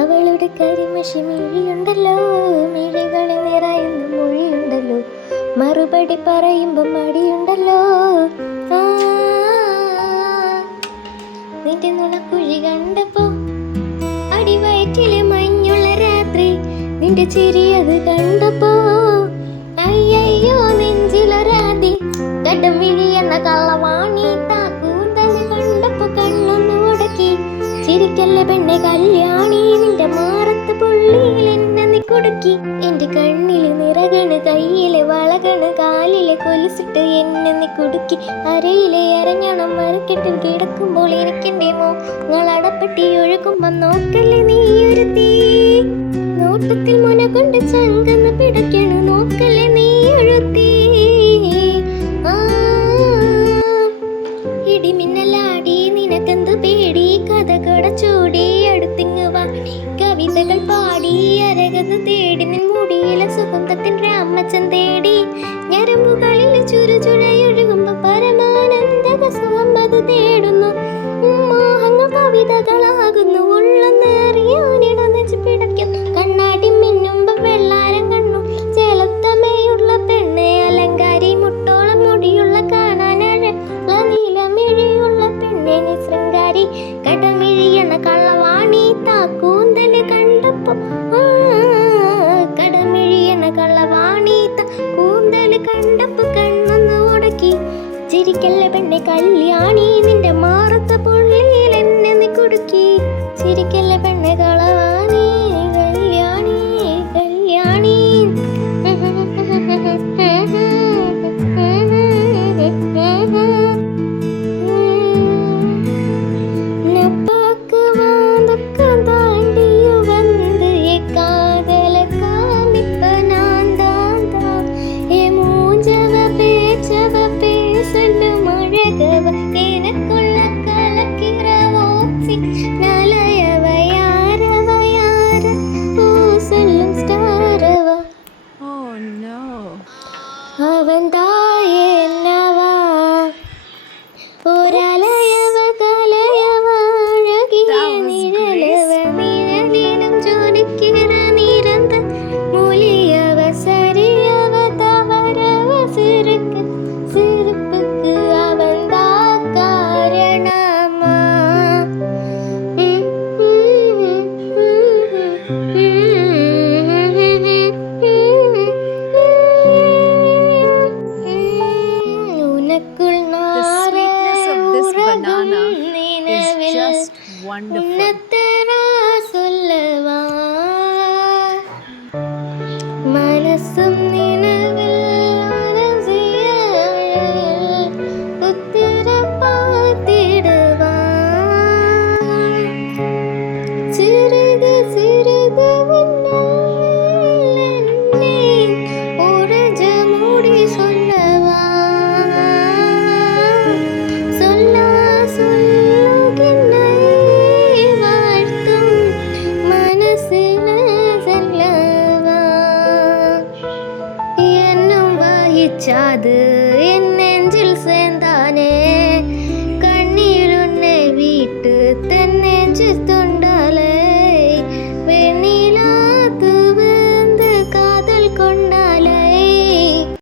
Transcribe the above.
അവളുടെ കരിമഷി മിഴിയുണ്ടല്ലോ, മിഴികളിൽ നിറയുന്ന മൊഴിയുണ്ടല്ലോ, മറുപടി പറയുമ്പോ മടിയുണ്ടല്ലോ. നിന്റെ നുണക്കുഴി കണ്ടപ്പോ അടിവയറ്റില് മഞ്ഞുള്ള രാത്രി, നിന്റെ ചിരിയത് കണ്ടപ്പോ അയ്യോ നെഞ്ചിലൊരാതി. കടം വിഴിയെന്ന കള്ളവാണി താക്കൂന്തല് കണ്ടപ്പോ കണ്ണൊന്നു ഉടക്കി. ചിരിക്കല്ല പെണ്ണെ കല്യാണി, നിന്റെ മാറത്ത് പുള്ളിയിൽ എന്നെ നീ കുടുക്കി. എന്റെ കണ്ണില് നിറകണ്, കയ്യിലെ വളകണ്, കാലിലെ കൊലുസിട്ട് എന്നെ നീ കുടുക്കി. അരയിലെ അരഞ്ഞണം മറുകെട്ടിൽ കിടക്കുമ്പോൾ എനിക്കെന്റെ മോങ്ങളടപ്പെട്ടി ഒഴുകുമ്പോ നോക്കല്ലേ നീ ഒരു തീ. നോട്ടത്തിൽ മുന കൊണ്ട് ചങ്കന്ന് പിടയ്ക്കണ്, നോക്കല്ലേ നീ ഒഴുത്തി. ഇടിമിന്നലാടി നിനക്കെന്ത് പേടി, കഥകട ചൂടി അടുത്തിങ്ങ് വാടി. കവിതകൾ പാടി അരകത തേടി, നിൻ മുടിയിലെ സുഗന്ധത്തിൻ രാമച്ചൻ തേടി. ഞരമ്പുകളിൽ ചുരുചുഴയൊഴുകുമ്പോ പരമാനന്ദക സുഖം തേടുന്നു. മോഹങ്ങൾ കവിതകളാകുന്നു, ഉള്ളെന്നറിയാനിടനെച്ച് പിടയ്ക്കുന്നു. കണ്ണാടി മിന്നുമ്പോ വെള്ളാരം കണ്ണു, ചേലത്തമയുള്ള പെണ്ണെ അലങ്കാരി. മുട്ടോളം മുടിയുള്ള കാണാനഴകുള്ള നീലമിഴിയുള്ള പെണ്ണെ നീ ശൃംഗാരി. കടമിഴിയെന്ന കള്ളവാണി താക്കൂന്തല് കണ്ടപ്പോ കടമിഴിയെന്ന കള്ളവാണി താക്കൂന്തല് കണ്ടപ്പോ കണ്ണൊന്ന് ഉടക്കി. ചിരിക്കല്ലേ പെണ്ണെ കല്യാണി, നിന്റെ മാറത്ത പുള്ളിയിൽ എന്നെ നീ കുടുക്കി.